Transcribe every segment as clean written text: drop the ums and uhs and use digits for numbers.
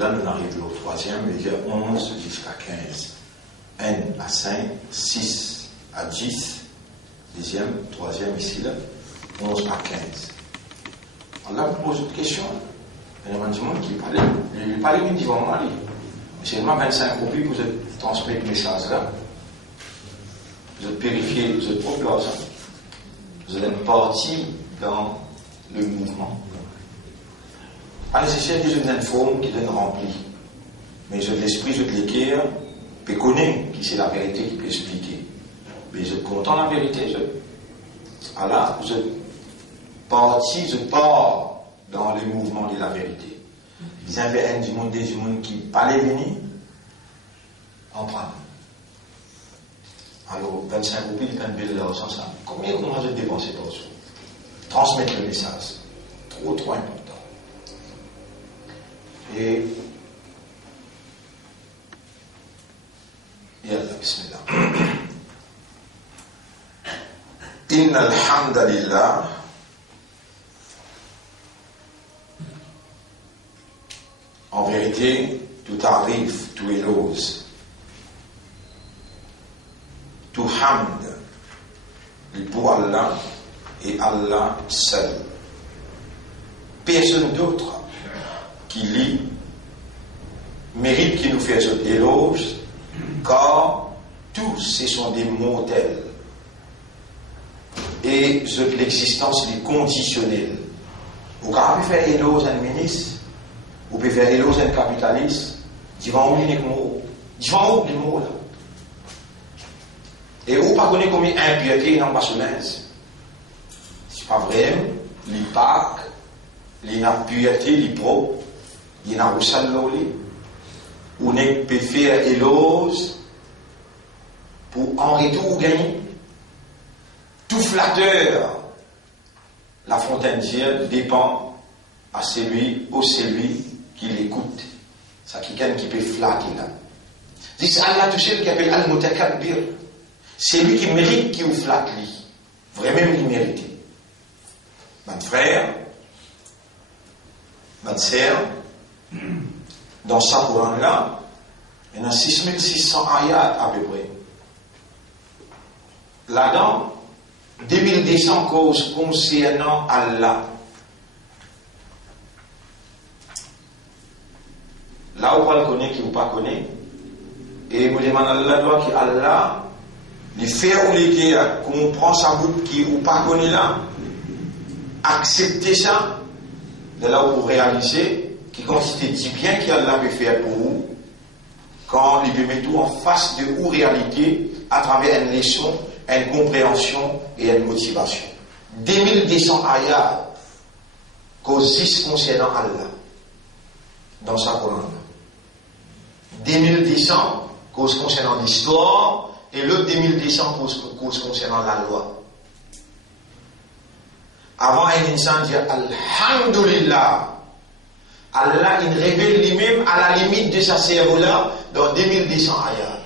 On arrive au troisième, il y a 11 jusqu'à 15. N à 5, 6 à 10, deuxième, troisième ici, là, 11 à 15. On là, on pose une question. Il y a du monde qui parle du divan Mali. C'est seulement 25 copies que vous transmettez le message là. Vous êtes purifié, vous êtes propre, vous êtes parti dans le mouvement. Pas nécessaire que je donne une forme qui donne rempli. Mais je l'esprit, je l'équerre, peut connaître qui c'est la vérité qui peut expliquer. Mais je content la vérité, alors, je pars dans le mouvement de la vérité. Ils avaient un du monde qui parlait venir, en prendre. Alors, 25 roupies, ils prennent de l'argent ensemble. Combien on a dépensé pour ça? Transmettre le message. Trop important. Et yalla bismillah. Inna alhamdulillah en vérité tout arrive, tout éloge, tout hamd pour Allah et Allah seul. Personne d'autre qui lit mérite qui nous fait cet éloge, car tous ce sont des modèles et l'existence est conditionnelle. Vous pouvez faire éloge à un ministre, vous pouvez faire éloge à un capitaliste, devant où les mots, devant où les mots là. Et vous ne connaissez pas combien d'impuretés dans le personnage. C'est pas vrai, l'impact, l'impureté, l'ipro. Il y a un saloli où on peut faire éloge pour en retour gagner. Tout flatteur, la fontaine d'Dieu dépend à celui qui l'écoute. C'est quelqu'un qui peut flatter là. C'est Allah tout seul qui appelle Al-Mutakabbir. C'est lui qui mérite qui vous flatte lui. Vraiment il mérite. Mon frère, ma sœur, dans ce Coran-là, il y en a 6600 ayats à peu près. Là-dedans, 2200 causes concernant Allah. Là où on le connaît, qui ne pas connaît, et vous demandez à Allah qui Allah, les faire ou les guerres, comprend sa bouche qui ou pas connaît là, accepter ça, de là où vous réalisez, qui consiste bien qu'Allah peut faire pour vous, quand il peut mettre tout en face de vous réalité, à travers une leçon, une compréhension et une motivation. 2200 ayats causes concernant Allah dans sa Coran. 2200 causes concernant l'histoire et l'autre 2200 causes concernant la loi. Avant un instant dit Alhamdulillah, Allah il révèle lui-même à la limite de sa cerveau-là dans 2200 ayats.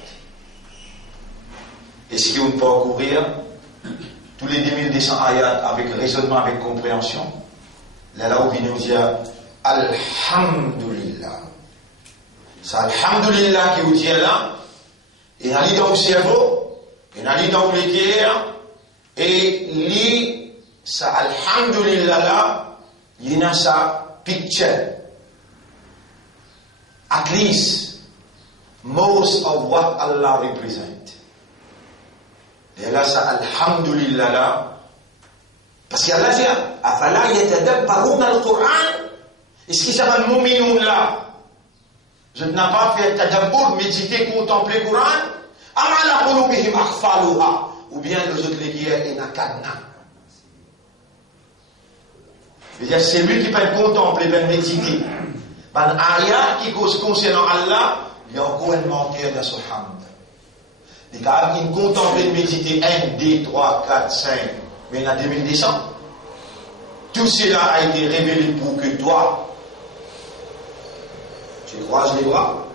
Est-ce qu'on peut parcourir tous les 2200 ayats avec raisonnement, avec compréhension? Là où vient nous dire Alhamdulillah. C'est Alhamdulillah qui vous dit là, et allez dans le cerveau, et allez dans les cœurs, et lit ça Alhamdulillah là, il y a sa picture. At least, most of what Allah represents. Et là, ça, Alhamdulillah, là. Parce qu'Allah dit, Afala yatadabbaruna al-Qur'an. Est-ce qu'il s'appelle Mouminoun là? Je n'ai pas fait tadabbur, méditer, contempler le Qur'an. Amala qulubihim akhfaluha. Ou bien les autres les guerres et nakadna. C'est lui qui peut contempler, peut méditer. Ben, ayat qui concernant Allah, il y a encore un menteur dans son hamd. Les gars, ils contemplent méditer 1, 2, 3, 4, 5, mais il y en a 2200. Tout cela a été révélé pour que toi, tu croises les doigts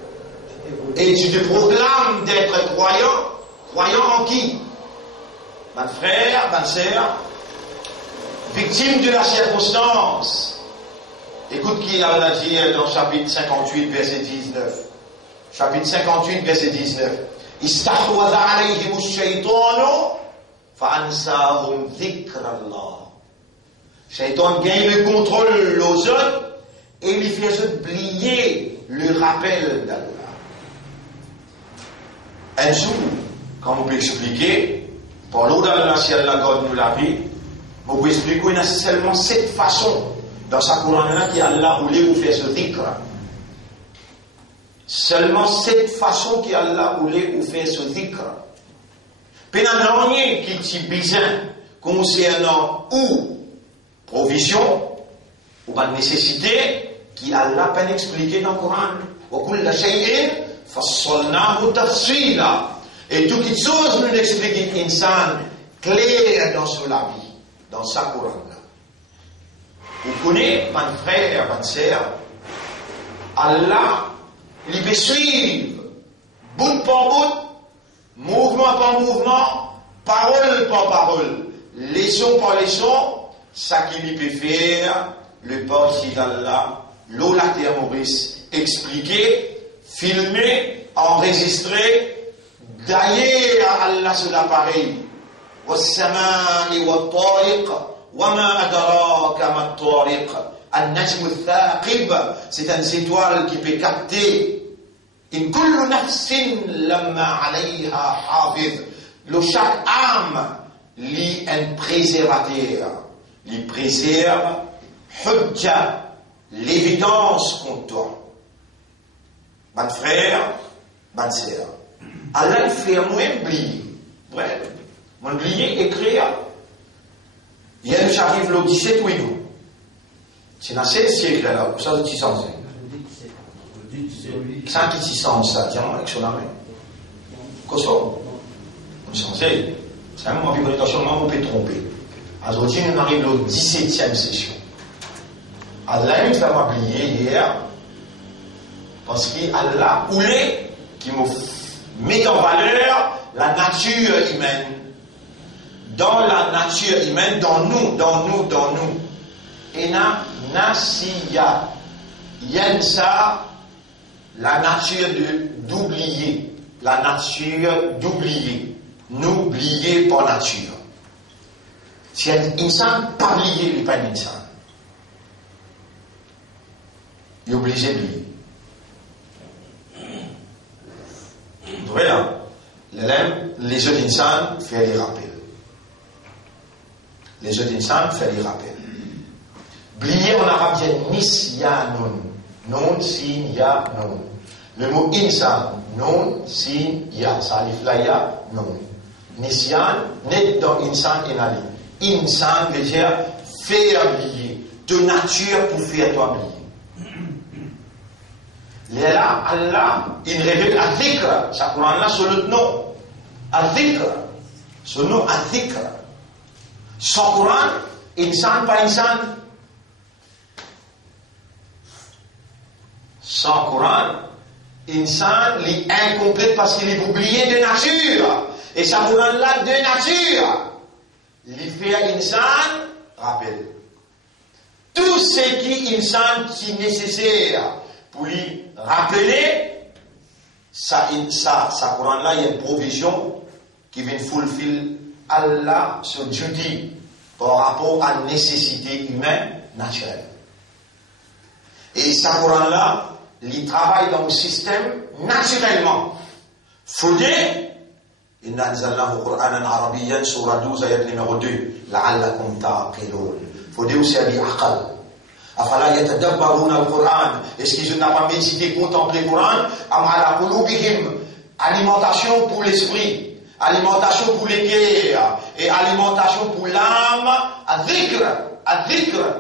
et tu te proclames d'être croyant. Croyant en qui? Ma frère, ma sœur, victime de la circonstance. Écoute qui Allah dit dans chapitre 58, verset 19. Chapitre 58, verset 19. استحوذ عليهم الشيطان فأنساهم ذكر الله. Shaitan gagne le contrôle aux autres et il fait oublier le rappel d'Allah. Un jour, comme on peut expliquer, par l'eau d'Allah, si Allah nous l'a dit, on peut expliquer qu'il y a seulement 7 façons dans sa Coran qui Allah voulait vous faire ce dhikr. Seulement 7 façons qui Allah voulait vous faire ce dhikr. Puis il n'y a rien qui est besoin concernant ou provision ou pas nécessité qui Allah peut expliquer dans le Coran. وَكُلَّ شَيْءٍ فَصَّلْنَاهُ تَفْصِيلًا. Et toute chose nous explique l'insan clair dans sa vie, dans sa Coran. Vous connaissez, mon frère, ma sœur, Allah, il peut suivre, bout par bout, mouvement par mouvement, parole par parole, leçon par leçon, ça qu'il peut faire, le parti d'Allah, l'eau la terre Maurice, expliquer, filmer, enregistrer, d'ailleurs Allah sur l'appareil. والسماء والطارق وما أدراك ما الطارق النجم الثاقب. C'est une étoile qui peut capter. إن كل نفس لما عليها حافظ. Le chaque âme lit un préservateur. Il préserve hujja, l'évidence contre toi. Mon frère, ma sœur, Allah fait moi oublier. Bref, mon oublier écrire. Il y a qui arrive le 17 ou non. C'est dans 16 siècles là, pour ça, 600 ans. 5 et 600, ça, tiens, avec son armée. Qu'est-ce que c'est? C'est un moment où on peut tromper. Aujourd'hui, on arrive au 17e session. Allah nous a oublié hier, parce qu'Allah voulait qu'il me mette en valeur la nature humaine. Dans la nature humaine, dans nous. Et nasiya, yansa, la nature d'oublier. La nature d'oublier. N'oublier pas nature. Si un insan pas oublier, il n'est pas un insan. Il est obligé de oublier. Voilà. Les autres insans font les rappels. Les autres insans font les rappels. Oublier en arabe, c'est nisyanun. Non, sin, ya, non. Le mot insan, non, sin, ya. Salif la ya, non. Nisyan, net dans insan et nali. Insan veut dire faire oublier. De nature pour faire toi oublier. Là, Allah, il révèle Al-Dhikr. Ça Coran là sur le nom. Al-Dhikr. Ce nom Al-Dhikr. Sans Coran, insan pas insan. Sans Coran, insan est incomplet parce qu'il est oublié de nature. Et ça Coran là de nature. Il fait insan, rappelle. Tout ce qui est insan qui est nécessaire pour lui rappeler, ça Coran là, il y a une provision qui vient fulfill Allah sur Dieu par rapport à la nécessité humaine naturelle. Et ça Coran là, il travaille dans le système naturellement. Faudrait, inna anzalnahu Qur'anan arabiyyan, surah 12, ayat numéro 2, la'allakum ta'qilun. Faudrait aussi aller aqal. Afala yatadabbaruna al-Qur'an. Est-ce qu'ils n'ont pas médité, contemplé le Coran? Am ala qulubihim, alimentation pour l'esprit. alimentation pour les cœurs et alimentation pour l'âme, adhikr,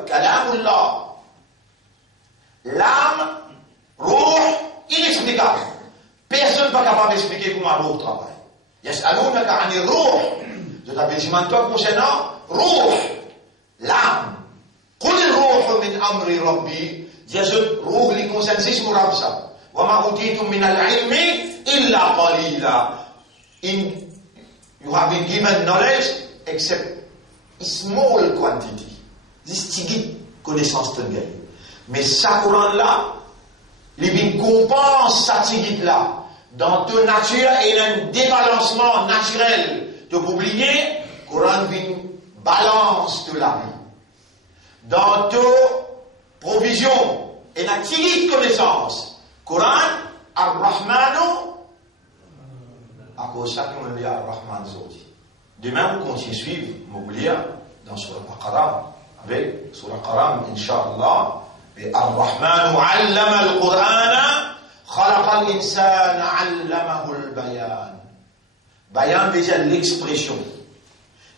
kalamullah. L'âme, ruh, inexplicable. Personne n'est pas capable d'expliquer comment un ruh travaille. Yas'alounaka 'ani ruh. Je t'appelle si maintenant concernant ruh, l'âme. Qul ruh min amri rabbi. Jésus, ruh li concerne six murabsa. Wa ma utitum min al-ilmi illa qalila. You have been given knowledge except a small quantity. This tigit connaissance de gagne. Mais ça Coran là, il compense sa tigit là. Dans toute nature, il y a un débalancement naturel. De oublier, Coran vient balance de la vie. Dans toute provision, il y a une tigit connaissance. Coran, Ar-Rahmanu, à cause de ça qu'on lit Ar-Rahman Zodi. Demain, vous continuez à suivre, m'oubliez, dans Surah Al-Qaram, avec Surah Al-Qaram, Inch'Allah, et Ar-Rahmanu 'allama al-Qur'ana, khalaqa al-insana 'allamahu al-bayan. Bayan veut dire l'expression.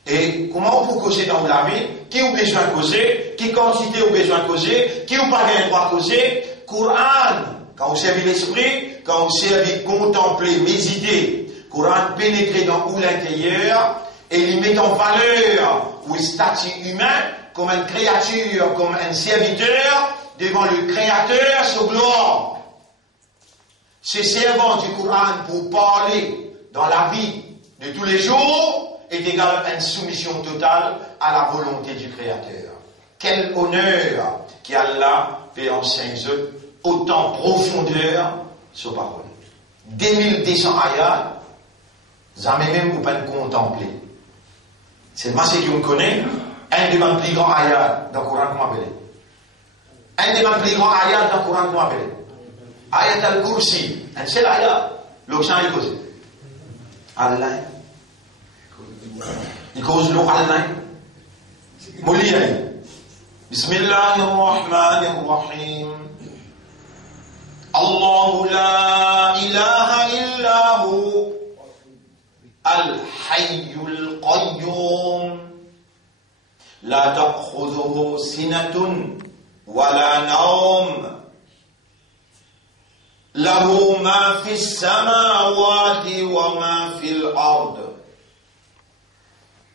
Et comment on peut causer dans la vie? Qui a besoin de causer? Qui quantité a besoin de causer? Qui n'a pas besoin de causer? Coran, quand on servit l'esprit, quand on servit contempler, méditer, Coran pénétrer dans l'intérieur et il met en valeur ou statut humain comme une créature, comme un serviteur devant le Créateur sur gloire. Ce servant du Coran pour parler dans la vie de tous les jours est égal à une soumission totale à la volonté du Créateur. Quel honneur qu'Allah fait enseigner autant profondeur sur parole. 2200 ayats, jamais même vous pouvez contempler. C'est moi qui me connaît, un de mes plus grands ayats dans le Coran qu'on m'appelle. Un de mes plus grands ayats dans le Coran qu'on m'appelle. Ayat al-Kursi, un seul ayat, l'option est causée. Allah. Il cause l'eau Allah. Mouliane. Bismillahirrahmanirrahim. Allahu la ilaha illahu al-hayyul qayyum. La ta'khudhuhu sinatun wa la nawm. له ما في السماوات وما في الأرض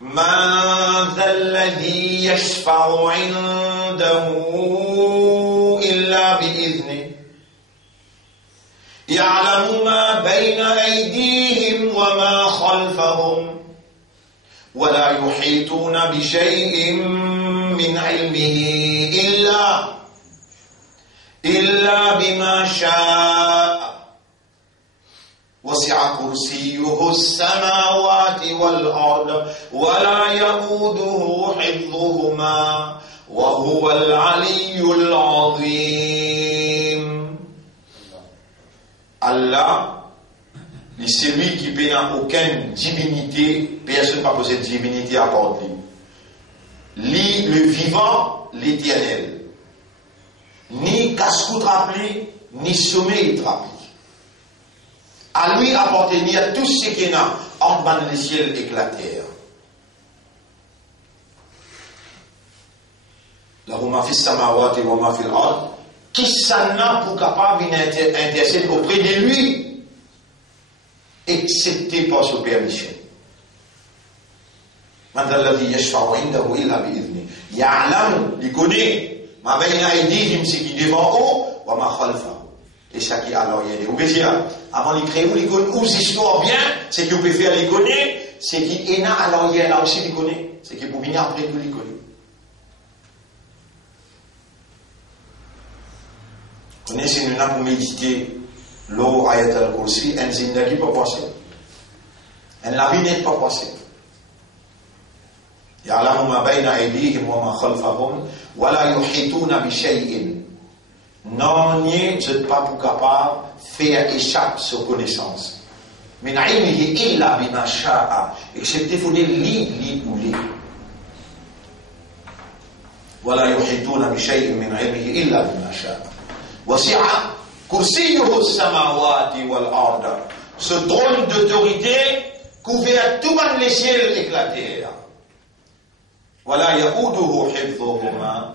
من ذا الذي يشفع عنده إلا بإذنه يعلم ما بين أيديهم وما خلفهم ولا يحيطون بشيء من علمه إلا بما شاء وسع كرسيه السماوات والأرض ولا يؤوده حفظهما وهو العلي العظيم. Allah, c'est celui qui n'a aucune divinité, personne n'a posé de divinité à part lui. Le vivant, l'éternel. Ni casse-cou rappelé, ni sommet rappelé. À lui appartenir à tout ce qui est entre le ciel et la terre. Lahu ma fi samawati wa ma fi al-ard. Qui s'en a pour capable d'intercéder auprès de lui, excepté par sa permission. Man alladhi yashfa'u 'indahu illa bi'idhnihi. Ya'lamu, il connaît. Ma bayna aydihim, c'est qui devant eux, wa ma khalfahu. Et ça qui à l'arrière. Ou bien, avant de créer, ou l'histoire bien, c'est qui peut faire les connaître, c'est qui est à l'arrière, là aussi, les connaît. C'est qui pour venir après tout les connaît. Connaissez, nous n'avons pour méditer l'eau ayat al-Kursi, un zindagi pas passé. Un la vie n'est pas passé. يعلم ما بين أيديهم وما خلفهم ولا يحيطون بشيء. Non, vous n'êtes pas pour capable de faire échapper sa connaissance. من علمه إلا بما شاء. Excepté faut dire li ou li. ولا يحيطون بشيء من علمه إلا بما شاء. وسع كرسيه السماوات والأرض. Ce trône d'autorité couvert tout dans les ciels éclatés. Voilà, ya'uduhu hifdhuhuma.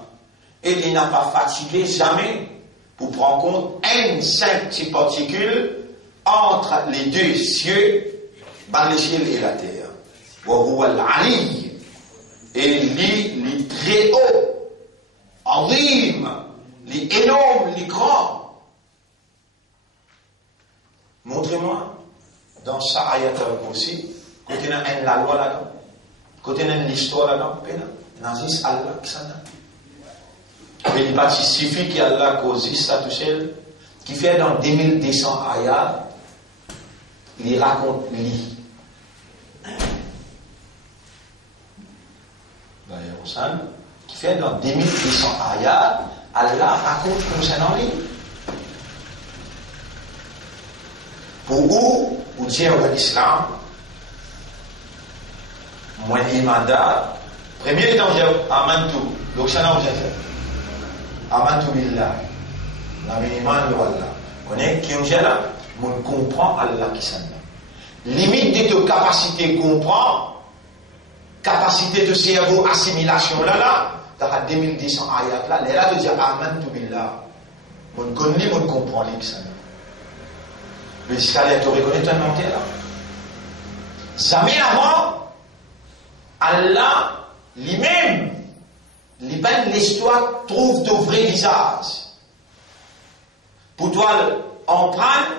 Et il n'a pas fatigué jamais pour prendre compte une seule petite particule entre les deux cieux, dans les ciels et la terre. Wa huwa al-ali. Et lui très haut, azim, lui énorme, lui grand. Montrez-moi dans ça ayat aussi, quand il y a la loi là-dedans, quand il y a l'histoire là-dedans, nazis Allah qui s'en a. Mais il pas suffit qu'Allah cause ça tout seul, qui fait dans 2200 ayats, il raconte lui. D'ailleurs, qui fait dans 2200 ayats, Allah raconte concernant lui. Pour vous dire l'islam, moi, l'imanda, premier temps, j'ai amantu, donc ça n'a pas fait. Amantu billah, la minimale de Allah. On est qui est là, on comprend Allah qui s'en a. Limite de ta capacité de comprendre, capacité de cerveau, assimilation là, dans 2200 ayats là, là, de dire amantu billah, on connaît, on comprend lui qui s'en a. Le escalier te reconnaît un nom là. Jamais avant, Allah lui-même, l'histoire trouve de vrais visages. Pour toi en prendre,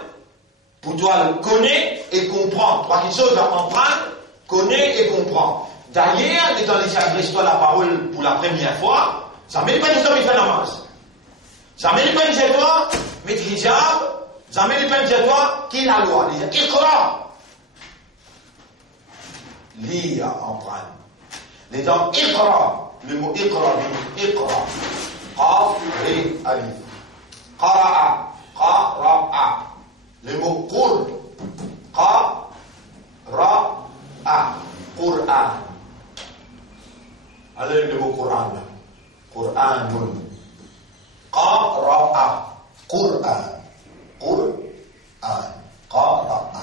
pour toi le connaître et comprendre. Trois choses à en prendre, connaître et comprendre. D'ailleurs, dans les adresse-toi la parole pour la première fois, ça ne met pas l'histoire, il fait namaz. Ça ne met pas l'histoire, mais hijab. Jamais les peines de toi, qui la loi? Iqra. Lis en prendre. Les temps Iqra. Le mot Iqra, Iqra. Qaf, Ri, Alif. Qara'a. Qara'a. Le mot Qur. Qara'a. Qur'an. Allez, le mot Qur'an. Qur'anun. Qara'a. Qur'an. Qur'an, qara'a.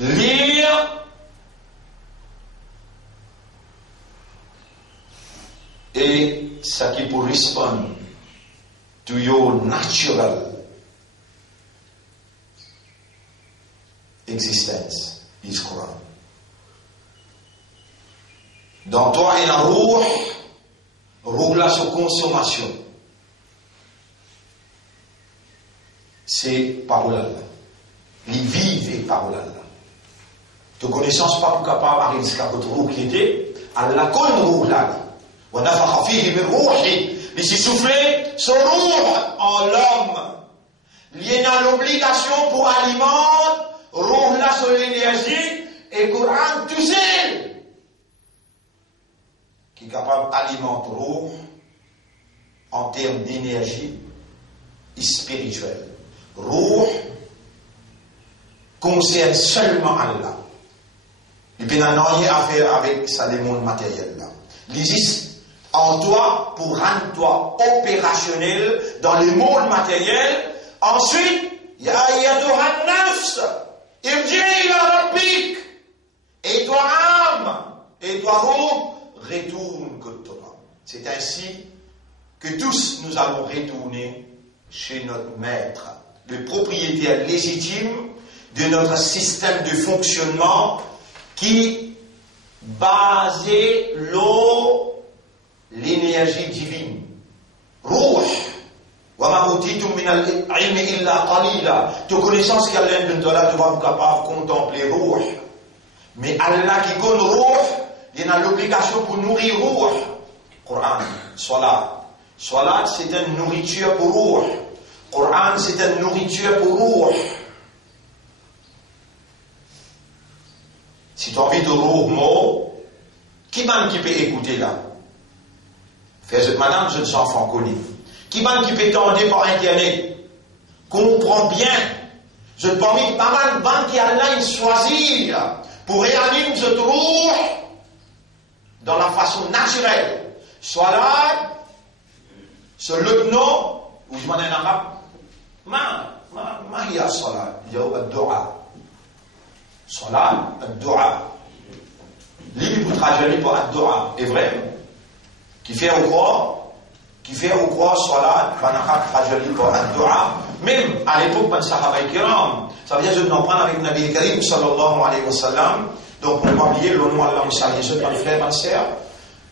Lire et ce qui correspond to your natural existence is Quran. Dans toi, il y a un rouh. Roule la consommation. C'est parole Allah. Les vivent parole Allah. De connaissance pas pour capable d'arriver jusqu'à votre roue qui était, Allah connaît roule là. On a fait fihi min rouhi. Mais c'est soufflé son roue en l'homme. Il y a l'obligation pour alimenter, roule là sur l'énergie, et Coran tout seul. Qui est capable d'alimenter l'eau en termes d'énergie spirituelle. Ruh concerne seulement Allah. Il n'y a rien à faire avec ça, le monde matériel là. L'ISIS en toi pour rendre toi opérationnel dans le monde matériel. Ensuite, ya ayyatuhan nafs, irji ila rabbik, et toi âme, et toi ruh, retourne que toi. C'est ainsi que tous nous allons retourner chez notre maître, le propriétaire légitime de notre système de fonctionnement qui basait l'eau, l'énergie divine. Ruh. Wa ma utitum min al-ilmi illa qalila. De connaissance qu'Allah nous donne, tu vas être capable de contempler Ruh. Mais Allah qui connaît Ruh, il y a l'obligation pour nourrir Ruh. Coran, Salat. Salat, c'est une nourriture pour Ruh. Coran, c'est une nourriture pour Ruh. Si tu as envie de Ruh mot, qui peut écouter là? Faites madame, jeunes enfants connus. Qui peut tendre par internet? Comprends bien. Je te promets, pas mal qui a là choisir pour réanimer ce Ruh dans la façon naturelle. Soit là, ce lieutenant, ou je m'en ai en arabe, ما هي الصلاة؟ جاوب الدعاء. صلاة الدعاء. Lui pour traduire pour الدعاء. Est vrai? Qui fait ou quoi? Salat, banaka traduire pour الدعاء. Même à l'époque de Sahaba Kiram, ça veut dire je n'en prends avec le Nabi Karim sallallahu alayhi wa sallam. Donc on va oublier le nom Allah Moussali, je par les frères et sœurs.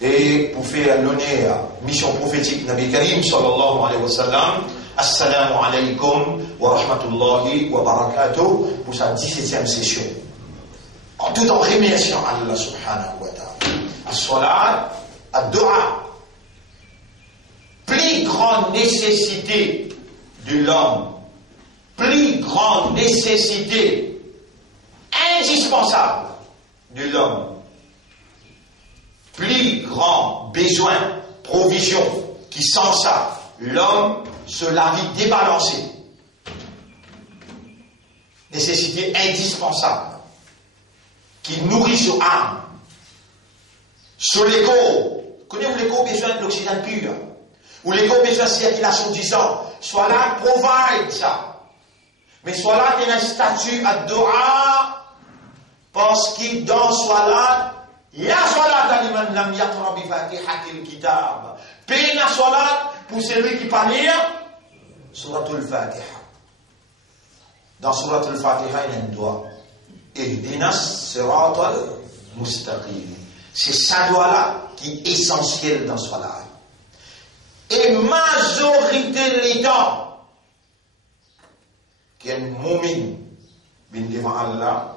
Et pour faire l'honneur, mission prophétique Nabi Karim sallallahu alayhi wa sallam. Assalamu alaykum wa rahmatullahi wa barakatuh pour sa 17e session. En tout en remerciant Allah subhanahu wa ta'ala. As-salat, ad-du'a. Plus grande nécessité de l'homme, plus grande nécessité indispensable de l'homme, plus grand besoin, provision, qui sans ça, l'homme se la vit débalancé. Nécessité indispensable qui nourrit son âme. Sur l'écho, connaissez-vous l'écho besoin de l'Occident pur? Ou l'écho besoin de circulation du sang? Soit là, provide ça. Mais soit là, il y a un statut à Dora, parce que dans soit là, il y a soit là, dans l'imam yaqra bi fatihatil kitab. Pena soit là, pour celui qui parle lire, Suratul Fatiha. Dans Suratul Fatiha, il y a un doigt. Ihdinas siratal mustaqim. C'est ça doigt-là qui est essentiel dans ce là. Et majorité des temps, qu'il y a un mu'min, bien devant Allah,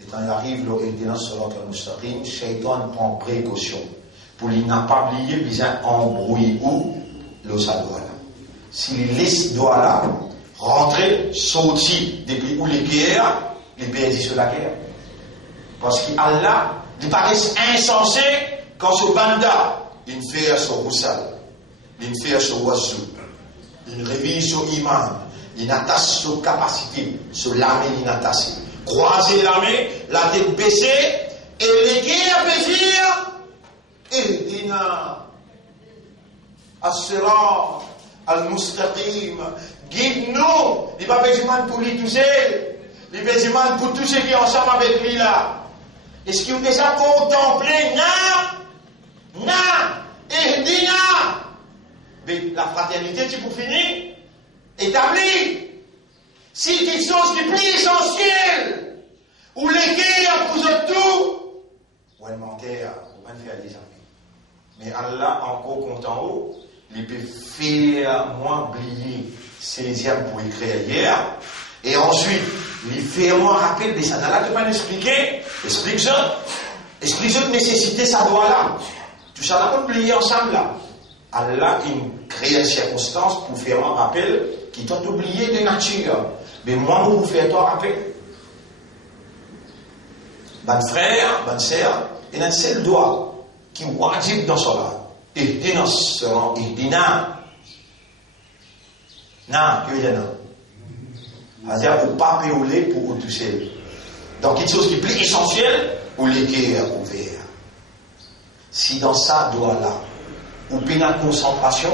et quand il arrive, le Ihdinas siratal mustaqim, Shaitan prend précaution pour lui n'a pas oublié, bien embrouiller où le ça doigt-là. S'il laisse doigt-là rentrer, sortir depuis où les guerres, les perdus sur la guerre. Parce qu'Allah, il paraît insensé quand ce banda, il fait son roussal, il fait son oiseau, il révise son iman, il attache son capacité, son l'armée, il attache. Croiser l'armée, la tête baissée, et les guerres périr, et dina, as-sirat, al-mustaqim, guide-nous, il va pas pour lui tout seul. Les bézimans pour tous ceux qui sont ensemble avec lui là. Est-ce qu'ils ont déjà contemplé et dina? Mais la fraternité, tu pour finir, établie. Si quelque chose qui est plus essentiel, ou les guerres pour tout, ou un menteur, ou un faire des amis. Mais Allah, encore compte en haut, il peut faire moins oublier ses âmes pour écrire hier. Et ensuite, il fait moi rappel de ça. Là, tu vas l'expliquer. Explique ça de nécessité, ça doit là. Tout ça, là, on peut plier ensemble là. Allah, il crée une circonstance pour faire un rappel qui t'a oublié de nature. Mais moi, vous faites un rappel. Bon frère, bonne sœur, il y a un seul doigt qui est wajib dans cela. Ihdina sera ihdina. Non, que il non. C'est-à-dire, ou pas péoler pour tout seul. Donc, quelque chose qui est plus essentiel, ou les guerres ouvertes. Si dans ça, doit là, ou bien la concentration,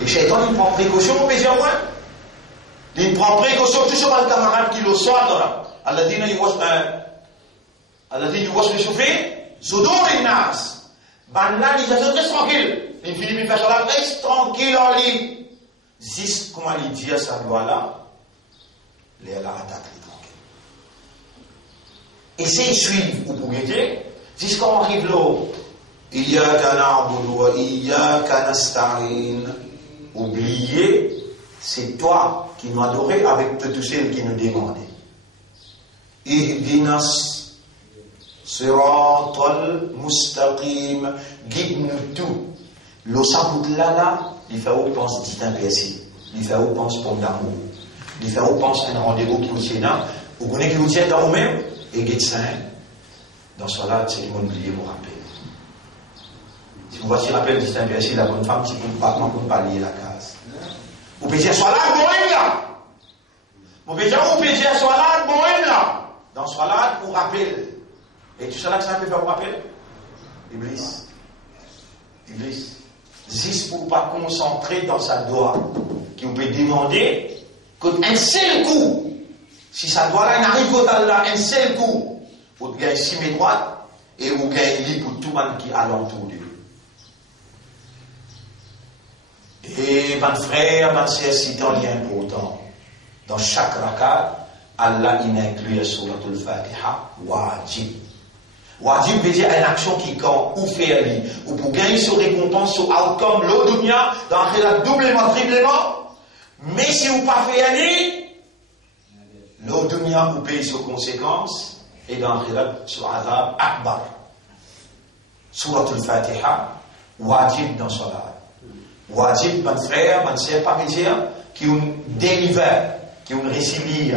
et Shaitan, il prend précaution, on peut dire, ouais. Il prend précaution, tout ce le camarade qui le sort, là. Alladina yuwas chauffé, Zodo et Nas. Ben là, il reste tranquille. Il finit de faire ça là, reste tranquille en lit. Juste, comment il dit à sa loi là, les la attaque tranquille. Essayez de suivre, vous pouvez dire, jusqu'on arrive là, Iyyaka na'budu wa iyyaka nasta'in. Oubliez, c'est toi qui nous adorais avec tous ceux qui nous demandaient. Ihdinas siratal mustaqim. Guide-nous tout. Le sabout là, il fait où pense dit un PSI. Il fait où pense pomme d'amour. Il fait où pense un rendez-vous qui vous tient. Vous connaissez qui vous tient dans vous-même. Et Guetsin, dans ce là, c'est le monde oublié mon rappel. Si vous voici rappel dit un PSI, la bonne femme, si vous ne pouvez pas lier la case. Vous pouvez dire, sois là, bon là. Vous pouvez dire, sois là, bon là. Dans ce là, vous rappel. Et tout cela que ça peut faire vous rappel? Iblis. Juste pour ne pas concentrer dans sa doigt, qui vous peut demander, Un seul coup, si ça doit là, il arrive au là, un seul coup, vous gagnez 6 mètres droite, et vous gagnez lit pour tout le monde qui est alentour de lui. Et mon frère, ma sœur, c'est un lien important. Dans chaque rakat, Allah il inclut Suratul Fatiha, wajib. Wajib veut dire une action qui quand ou faire lui, ou pour gagner son récompense, son outcome, l'eau dunya, dans la doublement, triplement. Mais si vous pas fait aller, l'eau dunya vous paye ses conséquences, et dans la sur Azab Akbar. Suratul Fatiha, wajib dans Salat. Wajib, mon frère, mon sœur, pas me dire qui ont délivré, qui ont récibié.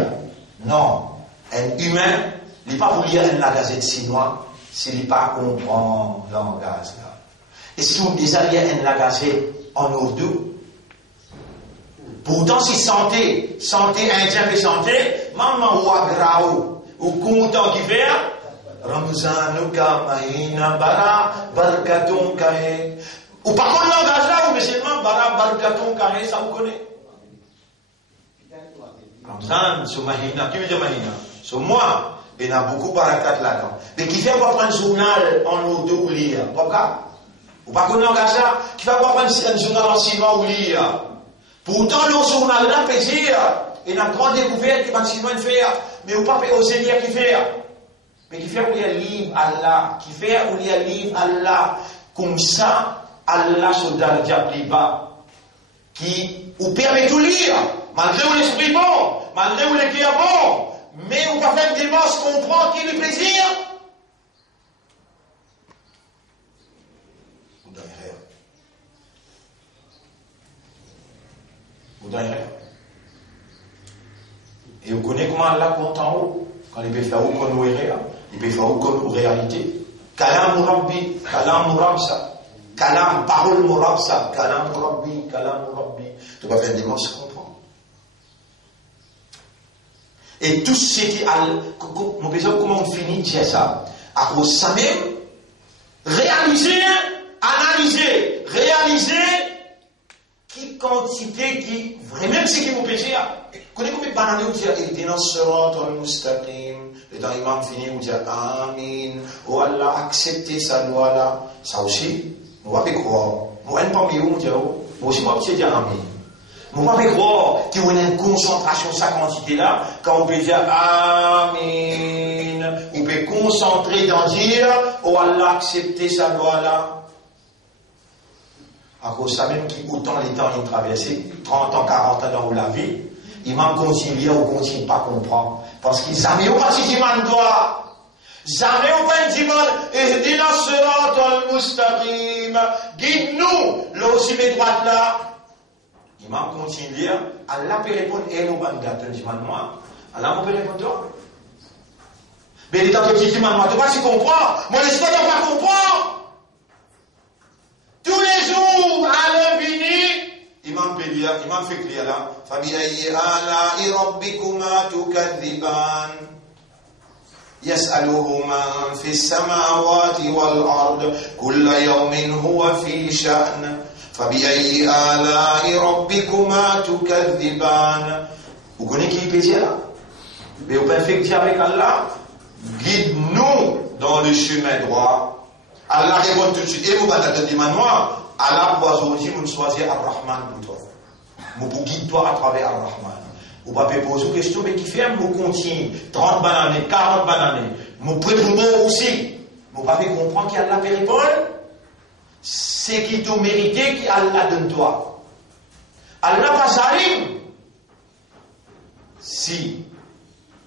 Non, un humain, il n'est pas pour lire la gazette chinoise, s'il n'est pas comprend le langage là. Et si vous lisez la gazette en ourdou, pourtant si santé indien et santé, maman ou agrao, ou content qui fait, Ramzanuka mahina bara barkaton kahe. Ou par contre, le langage là, ou musulman, bara barkaton kahe, ça vous connaît? Ramzan, sur mahina, qui veut dire mahina? Sur moi, il y a beaucoup de barakat là-dedans. Mais qui fait pas prendre un journal en ourdou ou lire? Pas ou par contre, le langage là, qui fait pas prendre un journal en chinois ou lire? Pourtant, le journal là, peut dire, il y a une grande découverte qui va chinois faire, mais ou pas oser dire qui fait. Mais qui fait où il y a livre Allah, qui fait où il y a livre Allah, comme ça, Allah se donne déjà plus bas, qui vous permet de lire, malgré où l'esprit bon, malgré où l'écrit est bon, mais on va faire des démarches comprendre qui est le plaisir. Vous donnez rien. Vous donnez rien. Et vous connaissez comment Allah compte en haut, quand il peut faire où qu'on nous est il peut faire comme réalité. Kalam Rabbi, Kalam Rabsa, Kalam parole Rabsa, Kalam Rabbi, Kalam Rabbi. Tu vas faire des mots, se comprendre. Et tout ce qui a, mon besoin, comment on finit de dire ça? À cause ça même, réaliser, analyser, réaliser, qui quantité, qui, vraiment, c'est qui vous péché. Connaissez combien de bananes vous dire, il dit non, surat al-mustaqim. Et dans l'imam fini, vous dites Amin. Oh Allah, acceptez ça, loi là. Ça aussi, on va pas croire. Moi, je ne pas mieux, vous dites, moi aussi, moi, je dire Amin. On va pas croire qu'il y a une concentration de sa quantité là, quand on peut dire Amin. On peut concentrer dans dire, oh Allah, acceptez ça, loi là. À cause de ça même qui, autant les temps, ils traversent, 30 ans, 40 ans dans la vie, ils m'en continuent ou continuent pas à comprendre. Parce qu'ils jamais ont pas dit man doit. Jamais on pas dit man, et dit la surat al-mustaqim. Guide-nous, là aussi mes droites là. Ils m'en continuent, Allah peut répondre, et nous, man gâteau, dit man moi. Allah peut répondre, toi. Mais les temps que tu dis man moi, tu vas s'y comprendre. Mon esprit ne va pas comprendre. Tous les jours, à l'infini, imam fait clair là. فَبِأَيِّ آلَاءِ رَبِّكُمَا تُكَذِّبَانِ يَسْأَلُهُ مَنْ فِي السَّمَاوَاتِ وَالْأَرْضِ كُلَّ يَوْمٍ هُوَ فِي شَأْنٍ فَبِأَيِّ آلَاءِ رَبِّكُمَا تُكَذِّبَانِ. Vous connaissez qui peut dire là? Mais vous pouvez faire dire avec Allah, guide-nous dans le chemin droit. Allah répond tout de suite, et vous allez dire moi, Allah va aujourd'hui nous choisir Ar-Rahman pour toi. Nous pour guider toi à travers Ar-Rahman. Vous ne pouvez pas poser une question, mais qui fait, nous continue 30 bananes, 40 bananes. Nous pouvons aussi. Vous ne pouvez pas comprendre qu'Allah peut répondre. C'est qui t'a mérité, qu'Allah donne toi. Allah pas salim. Si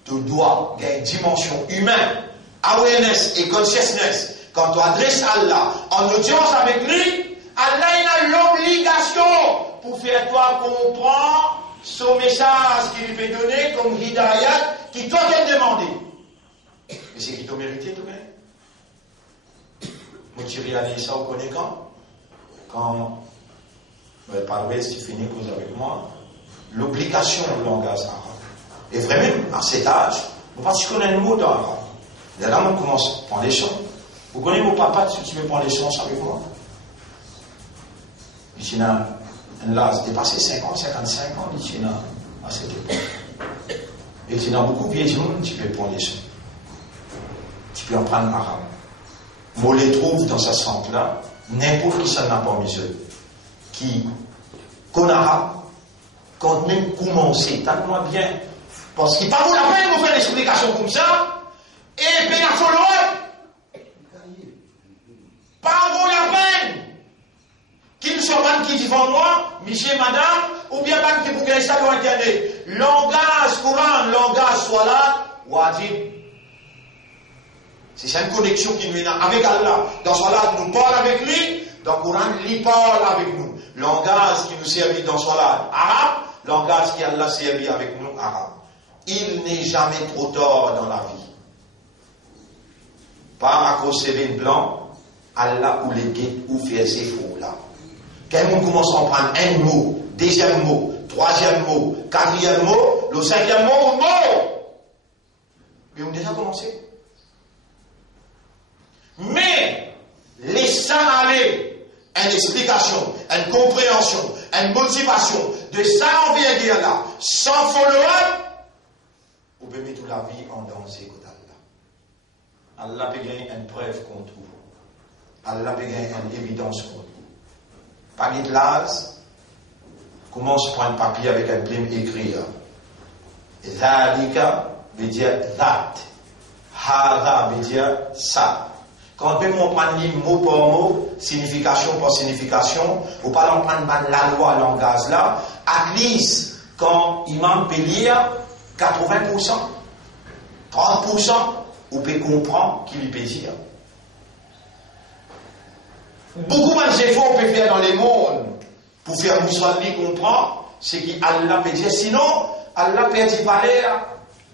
tu dois gagner une dimension humaine, awareness et consciousness, quand tu adresses Allah en audience avec lui, Allah il a l'obligation pour faire toi comprendre son message qu'il lui fait donner comme hidayat qui toi t'as demandé. Mais c'est qui t'a mérité toi-même. Moi tu réalises ça au connaît quand par l'ouest tu finis cause avec moi, l'obligation du langage arabe. Et vraiment, à cet âge, parce que je connais le mot dans l'arabe. Et là, on commence à prendre les chants. Vous connaissez mon papa, si tu veux prendre les chants avec moi? Il y a un là, c'est dépassé 50, 55 ans, il y a à cette époque. Et il y a beaucoup de vieux gens, tu peux prendre les sons. Tu peux en prendre arabe. On les trouve dans sa centre-là, n'importe qui s'en a pas mis qui, qu'on arabe, quand même commencer, tellement bien. Parce qu'il n'y a pas la peine de vous faire des explications comme ça, et puis la follow. Pas la peine qu'il soit ban qui dit devant moi, monsieur, madame, ou bien ban qui vous gagne ça sur Internet. Langage Coran, langage Salat, wajib. C'est une connexion qui nous est avec Allah. Dans Salat, nous parle avec lui, dans Coran, il parle avec nous. Langage qui nous servit dans Salat, arabe, langage qui Allah servi avec nous, arabe. Il n'est jamais trop tard dans la vie. Pas à cause de blanc, Allah ou les guides ou faire ses faux là. Quand on commence à en prendre un mot, deuxième mot, troisième mot, quatrième mot, le cinquième mot, mais on a déjà commencé. Mais, laissant aller une explication, une compréhension, une motivation de ça on vient dire là, sans follow-up, vous pouvez mettre toute la vie en danger contre Allah. Allah peut gagner une preuve contre vous. Allah peut gagner une évidence contre vous. Parler de l'âge, commence à prendre papier avec un plume écrit. Zalika veut dire that. Hada veut dire ça. Quand on peut prendre mot par mot, signification par signification, ou pas prendre la loi, langage là, at least, quand imam peut lire 80%, 30%, on peut comprendre qu'il peut dire. Beaucoup d'efforts on peut faire dans les mondes pour faire Moussalmi comprendre ce qu'Allah peut dire. Sinon, Allah peut dire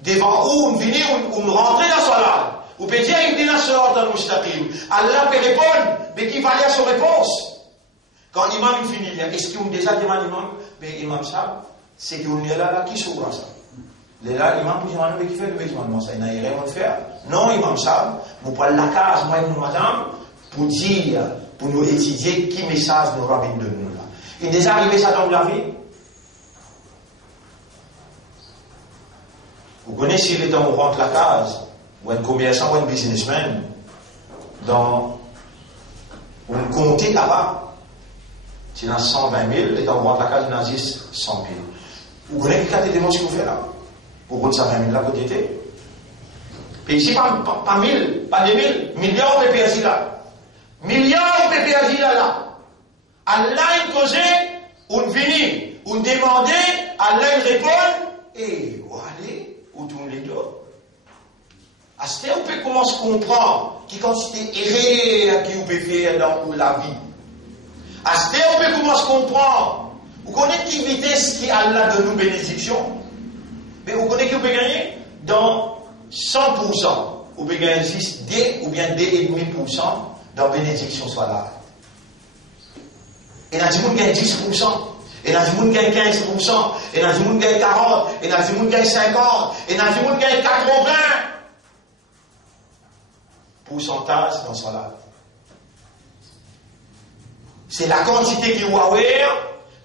devant où on venir, on rentrer dans son âme. On peut dire il dit la sorte dans le Allah peut répondre, mais qui va lire son réponse. Quand l'imam finit, est-ce qu'on déjà demande l'imam? Mais l'imam ça, c'est qu'on est là qui s'ouvre ça. Là, l'imam peut dire, mais qui fait le besoin ça? Il n'a rien à faire. Non, l'imam ça, vous prenez la case, moi et madame, pour dire, pour nous étudier qui message nous ramène de nous là. Il est déjà arrivé ça dans la vie? Vous connaissez les temps où on rentre la case, ou un commerçant ou un businessman, dans un comté là-bas, tu as 120 000, et quand on rentre la case, il y a 100 000. Vous connaissez quel cas de démons que vous faites là? Vous comptez 120 000 là, côté été. Et ici, pas 1000, pas 2000, milliards de PSI là. Milliards de PSI là. Allah il causait, on venait, on demandait, Allah il répond, et vous allez, ou tourne les deux. À ce moment, on peut commencer à comprendre qui consiste erreur qui vous peut faire dans la vie. À ce moment, on peut commencer à comprendre. Vous connaissez qui vitesse qui Allah de nous bénédiction. Mais vous connaissez qui vous peut gagner dans 100%. Vous pouvez gagner juste 2 ou bien 2,5% dans bénédiction soit là. Et dans le monde gagne 10%. Et dans le monde gagne 15%. Et dans le monde gagne 40%. Et dans le monde gagne 50%. Et dans le monde gagne 80%. Pourcentage dans son live. C'est la quantité qui vous aware,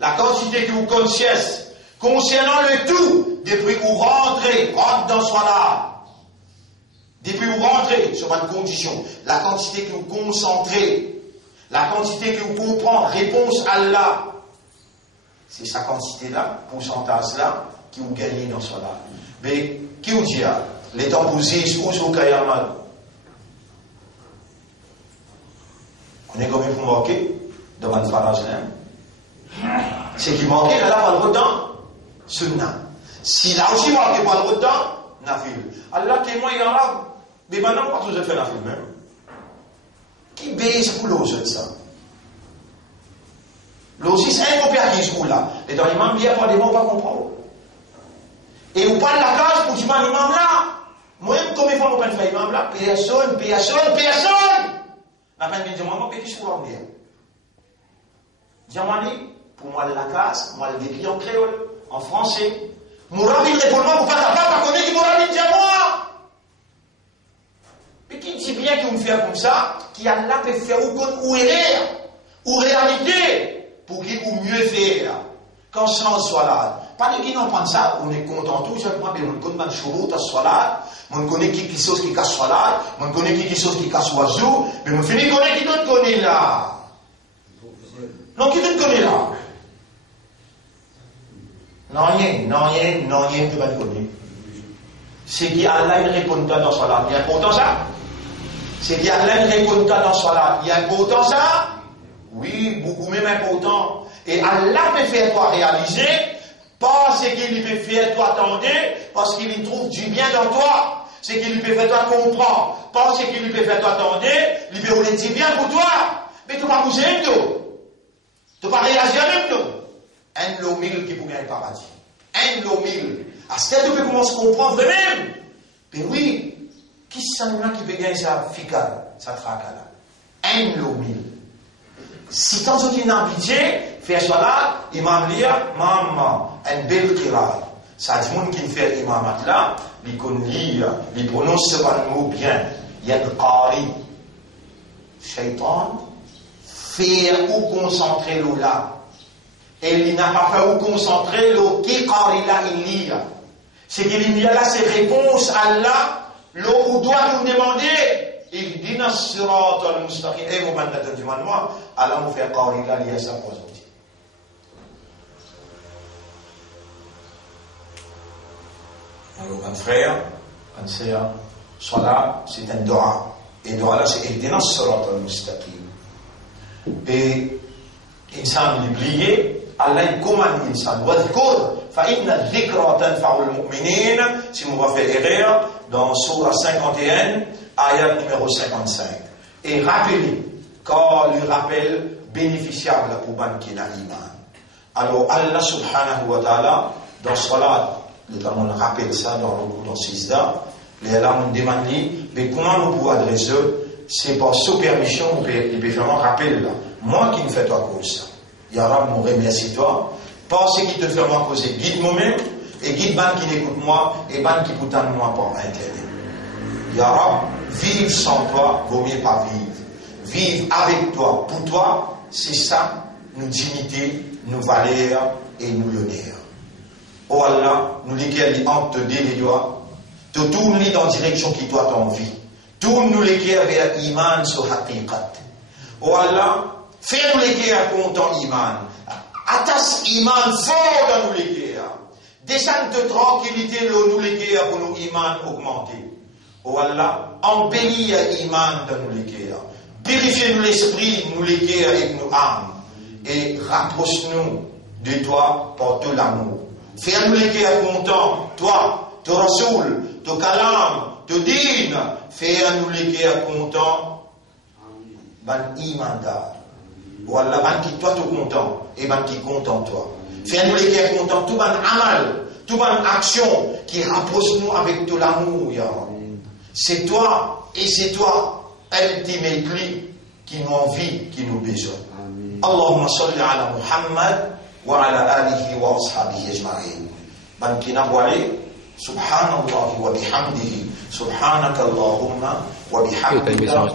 la quantité qui vous conscience, concernant le tout, depuis que vous rentrez dans son live. Depuis que vous rentrez sur une condition, la quantité que vous concentrez, la quantité que vous comprenez, réponse à Allah. C'est sa quantité-là, pourcentage-là, qui vous gagnez dans son live. Mais, qui vous dit, les temps vous disent, où sont Kayamal? On est comme il faut manquer devant le farage. C'est qui manquait là par le temps, sunna. Si là aussi manqué par le temps, nafil. Allah témoin il arabe, mais maintenant pas tous fait nafil même. Qui baise pour l'ose de ça? L'ose c'est un peu qui se là. Et dans l'imam il y a pas des mots pas comprendre. Et vous parlez la case pour dire l'imam là. Moi-même comme il faut pas faire l'imam là, personne. La peine de dire, maman, petit soir, on dit. Diamani, pour moi, la classe, moi, le décrit en créole, en français. Mourabi, répond-moi, vous ne faites pas connaître qui Mourabi dit à moi. Mais qui dit bien qu'il me fait comme ça, qui a là peut faire ou erreur, ou réalité, pour qu'il ou mieux faire. Quand chance soit là. Pas de qui n'en prend ça, on est content tout, je prends, mais on connaît le chourout à salat, on connaît qui chose qui casse salat, on connaît qui chose qui casse oiseau, mais on finit connaît qui d'autre connaît là. Non, qui d'autre connaît là? Non, rien, tu vas le connaître. C'est qu'il y a Allah une réponse dans salat, il y a important ça? C'est qu'il y a Allah une réponse dans salat, il y a important ça? Oui, beaucoup même important. Et Allah peut faire toi réaliser, pas ce qu'il peut faire toi attendre, parce qu'il trouve du bien dans toi. Ce qu'il peut faire toi comprendre, pas ce qu'il peut faire toi attendre, il peut vous dire bien pour toi. Mais tu ne vas pas bouger même tout. Tu ne vas pas réagir même tout. Un lot mille qui peut gagner le paradis. Un lot mille. À ce que tu peux commencer à comprendre même. Mais oui, qui c'est là qui peut gagner sa fika, sa traka là? Un lot mille. Si tant qu'il n'a pitié, faire cela, imam lire, maman, un bel kira. Ça dit, monde qui fait imamat là, il connaît lire, il prononce ce mot bien. Il y a le qari. Shaitan, faire ou concentrer l'eau là. Et il n'a pas fait ou concentrer l'eau qui qari là, il lit. C'est qu'il y a là ses réponses à Allah, l'eau où doit nous demander. Ihdina as-sirata al-mustaqim. Et vous m'avez dit, moi, Allah nous fait qari là, il y a ça pour aujourd'hui. Alors, mon frère, mon sœur, salat, c'est un dua. Et dua là, c'est Ihdina as-sirata al-mustaqim. Et, insan l'oublié, Allah il commande insan. Wadhkur, fa inna dhikra tanfa'u al-mu'minin. Si on va faire erreur, dans Surah 51, ayat numéro 55. Et rappelez, car le rappel bénéficiable pour ban qui n'a iman. Alors, Allah subhanahu wa ta'ala, dans Salat, notamment on rappelle ça dans Sisda, les Allah nous demandent, mais comment nous pouvons adresser, c'est par sous permission, il peut vraiment rappeler là. Moi qui me fais toi cause ça. Ya Rab, mon remercie toi, parce qu'il te fait moi causer, guide moi-même, et guide ban qui n'écoute moi, et ban qui peut entendre moi par Internet. Ya Rab, vivre sans toi, vaut mieux pas vivre. Vivre avec toi, pour toi, c'est ça, nos dignités, nos valeurs et nos l'honneur. Oh Allah, nous lesquels entre te les doigts, te tourner dans la direction qui doit t'envie. Tourne-nous lesquels vers Iman sur Haqiqat. Oh Allah, fais-nous lesquels content Iman. Attache Iman fort dans nous lesquels. Descends de tranquillité nous lesquels pour nous Iman augmenter. Oh Allah, embellis Iman dans nous lesquels. Purifie-nous l'esprit, nous lesquels avec nos âmes. Et rapproche-nous de toi par tout l'amour. Fais-nous lesquels contents, toi, ton Rasoul, ton Kalam, ton Din. Fais-nous lesquels contents. Ban Imanda. Oh Allah, ban qui toi tout content. Et ban qui content toi. Fais-nous lesquels contents, tout ban amal, tout ban action qui rapproche-nous avec tout l'amour, ya Rabbi. C'est toi, et c'est toi, ultimately, qui nous envie, qui nous besoin. Allahumma salli ala Muhammad wa ala alihi wa ashabihi ajma'in. Ban qui n'a pas subhanallah wa bihamdihi, subhanaka Allahumma wa bihamdika.